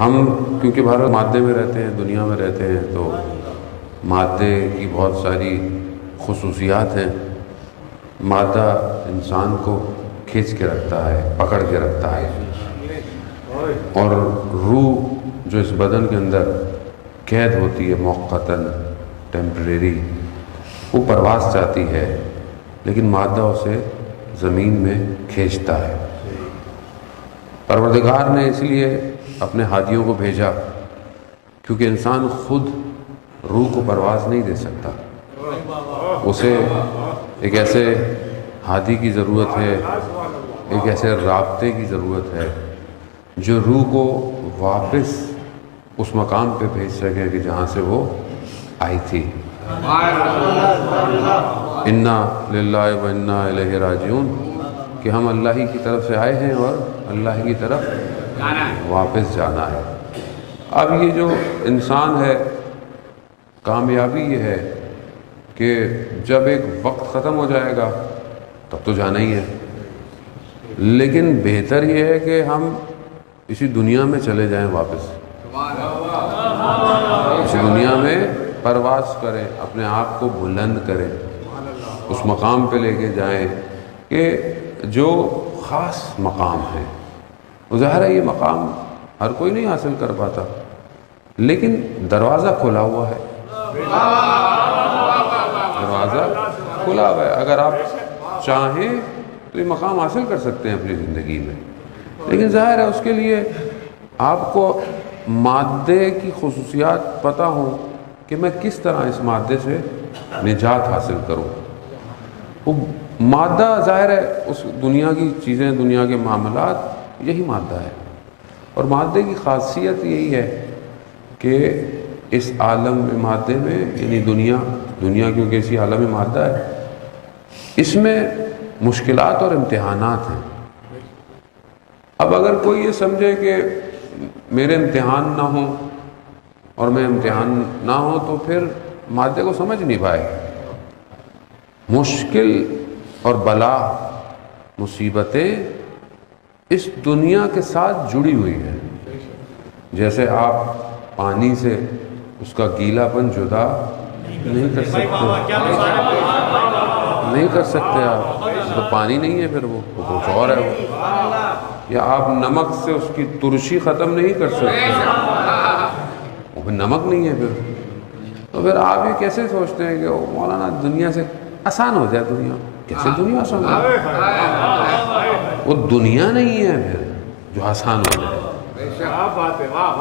ہم کیونکہ بھارت مادے میں رہتے ہیں، دنیا میں رہتے ہیں، تو مادے کی بہت ساری خصوصیات ہیں۔ مادہ انسان کو کھینچ کے رکھتا ہے، پکڑ کے رکھتا ہے، اور روح جو اس بدن کے اندر قید ہوتی ہے موقتاً، ٹیمپریری، وہ پرواز چاہتی ہے، لیکن مادہ اسے زمین میں کھینچتا ہے۔ پروردگار نے اس لیے اپنے ہادیوں کو بھیجا، کیونکہ انسان خود روح کو پرواز نہیں دے سکتا، اسے ایک ایسے ہادی کی ضرورت ہے، ایک ایسے رابطے کی ضرورت ہے جو روح کو واپس اس مقام پہ بھیج سکے کہ جہاں سے وہ آئی تھی۔ انا للہ و انا الیہ راجعون، کہ ہم اللہ ہی کی طرف سے آئے ہیں اور اللہ ہی کی طرف واپس جانا ہے۔ اب یہ جو انسان ہے، کامیابی یہ ہے کہ جب ایک وقت ختم ہو جائے گا تب تو جانا ہی ہے، لیکن بہتر یہ ہے کہ ہم اسی دنیا میں چلے جائیں واپس، اسی دنیا میں پرواز کریں، اپنے آپ کو بلند کریں، اس مقام پہ لے کے جائیں کہ جو خاص مقام ہے۔ ظاہر ہے یہ مقام ہر کوئی نہیں حاصل کر پاتا، لیکن دروازہ کھلا ہوا ہے، دروازہ کھلا ہوا ہے۔ اگر آپ چاہیں تو یہ مقام حاصل کر سکتے ہیں اپنی زندگی میں، لیکن ظاہر ہے اس کے لیے آپ کو مادے کی خصوصیات پتہ ہوں کہ میں کس طرح اس مادے سے نجات حاصل کروں۔ وہ مادہ ظاہر ہے اس دنیا کی چیزیں، دنیا کے معاملات، یہی مادہ ہے، اور مادے کی خاصیت یہی ہے کہ اس عالم میں، مادے میں، یعنی دنیا کیونکہ اسی عالم مادہ ہے، اس میں مشکلات اور امتحانات ہیں۔ اب اگر کوئی یہ سمجھے کہ میرے امتحان نہ ہوں اور میں امتحان نہ ہوں تو پھر مادے کو سمجھ نہیں پائے۔ مشکل اور بلا، مصیبتیں اس دنیا کے ساتھ جڑی ہوئی ہیں۔ جیسے آپ پانی سے اس کا گیلا پن جدا نہیں کر سکتے، نہیں کر سکتے آپ، تو پانی نہیں ہے، پھر وہ کچھ اور ہے وہ۔ یا آپ نمک سے اس کی ترشی ختم نہیں کر سکتے، وہ پھر نمک نہیں ہے پھر۔ تو پھر آپ یہ کیسے سوچتے ہیں کہ مولانا دنیا سے آسان ہو جائے؟ دنیا کیسے دنیا آسان ہو جائے؟ وہ دنیا نہیں ہے پھر جو آسان ہو جائے۔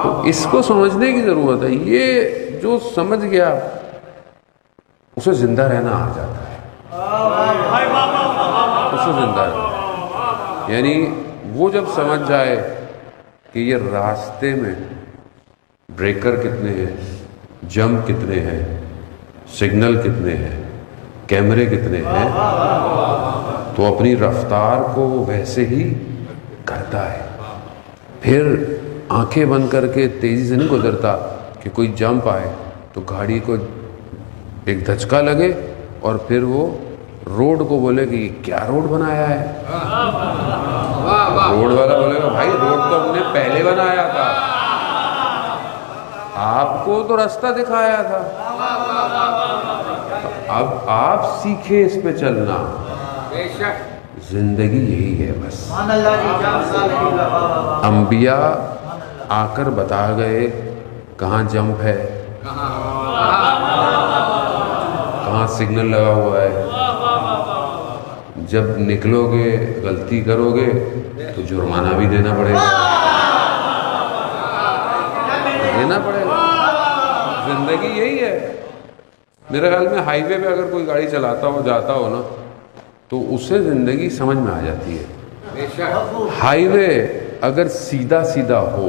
تو اس کو سمجھنے کی ضرورت ہے۔ یہ جو سمجھ گیا اسے زندہ رہنا آ جاتا ہے، اسے زندہ رہنا، یعنی وہ جب سمجھ جائے کہ یہ راستے میں بریکر کتنے ہیں، جمپ کتنے ہیں، سگنل کتنے ہیں، کیمرے کتنے ہیں، تو اپنی رفتار کو وہ ویسے ہی کرتا ہے۔ پھر آنکھیں بند کر کے تیزی سے نہیں گزرتا کہ کوئی جمپ آئے تو گاڑی کو ایک دھچکا لگے اور پھر وہ روڈ کو بولے کہ یہ کیا روڈ بنایا ہے۔ روڈ والا بولے گا بھائی روڈ تو ہم نے پہلے بنایا تھا، آپ کو تو راستہ دکھایا تھا، اب آپ سیکھیں اس پہ چلنا۔ زندگی یہی ہے بس۔ انبیاء آ کر بتا گئے کہاں جمپ ہے، کہاں سگنل لگا ہوا ہے، جب نکلو گے غلطی کرو گے تو جرمانہ بھی دینا پڑے گا، دینا پڑے گا۔ زندگی یہی ہے۔ میرے خیال میں ہائی وے پہ اگر کوئی گاڑی چلاتا ہو، جاتا ہو نا، تو اسے زندگی سمجھ میں آ جاتی ہے۔ ہائی وے اگر سیدھا سیدھا ہو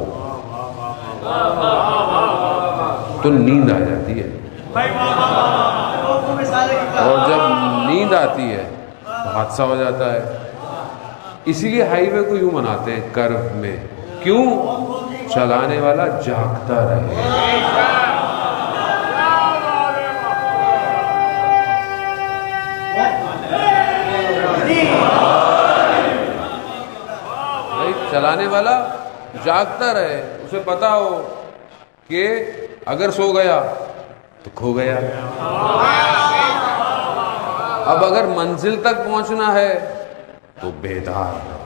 تو نیند آ جاتی ہے، اور جب نیند آتی ہے تو حادثہ ہو جاتا ہے۔ اسی لیے ہائی وے کو یوں مناتے ہیں کرو میں، کیوں؟ چلانے والا جاگتا رہے۔ چلانے والا جاگتا رہے، اسے پتا ہو کہ اگر سو گیا تو کھو گیا. اب اگر منزل تک پہنچنا ہے تو بیدار رہو،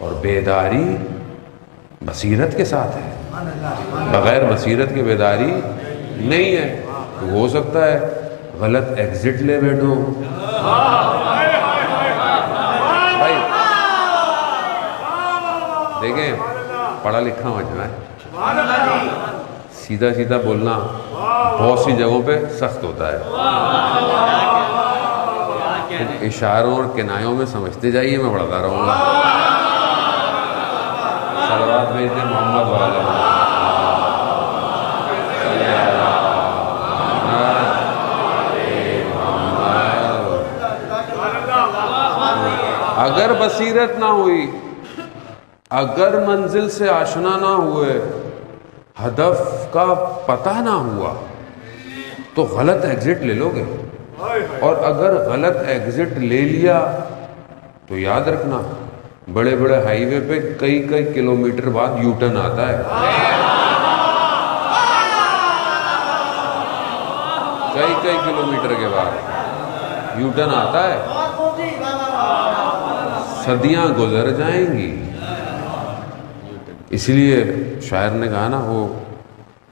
اور بیداری بصیرت کے ساتھ ہے. بغیر بصیرت کے بیداری نہیں ہے. تو ہو سکتا ہے غلط ایگزٹ لے بیٹھو. بھائی دیکھیں، پڑھا لکھا مجمع ہے، سیدھا سیدھا بولنا بہت سی جگہوں پہ سخت ہوتا ہے. اشاروں اور کنایوں میں سمجھتے جائیے، میں پڑھاتا رہوں گا. صلوات بھیجتے محمد والا. اگر بصیرت نہ ہوئی، اگر منزل سے آشنا نہ ہوئے، ہدف کا پتہ نہ ہوا، تو غلط ایگزٹ لے لو گے. اور اگر غلط ایگزٹ لے لیا تو یاد رکھنا بڑے بڑے ہائی وے پہ کئی کلومیٹر بعد یو ٹرن آتا ہے. کئی کلومیٹر کے بعد یو ٹرن آتا ہے. صدیاں گزر جائیں گی. اس لیے شاعر نے کہا نا وہ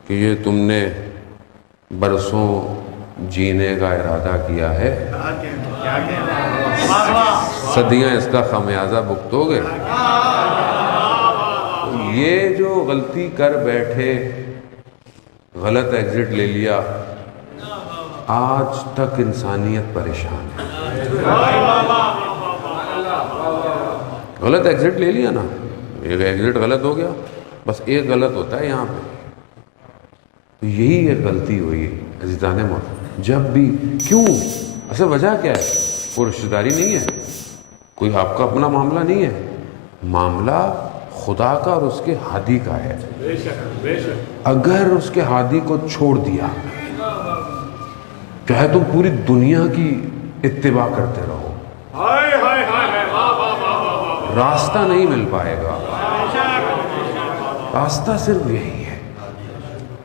کہ یہ تم نے برسوں جینے کا ارادہ کیا ہے، صدیاں اس کا خمیازہ بھگتو گے. یہ جو غلطی کر بیٹھے، غلط ایگزٹ لے لیا، آج تک انسانیت پریشان ہے. غلط ایگزٹ لے لیا نا، ایک ایگزٹ غلط ہو گیا، بس ایک غلط ہوتا ہے یہاں پہ. تو یہی ایک غلطی ہوئی عزیزان محترم. جب بھی کیوں، اصل وجہ کیا ہے؟ کوئی رشتہ داری نہیں ہے، کوئی آپ کا اپنا معاملہ نہیں ہے، معاملہ خدا کا اور اس کے ہادی کا ہے. اگر اس کے ہادی کو چھوڑ دیا، چاہے تم پوری دنیا کی اتباع کرتے رہو، راستہ نہیں مل پائے گا. راستہ صرف یہی ہے.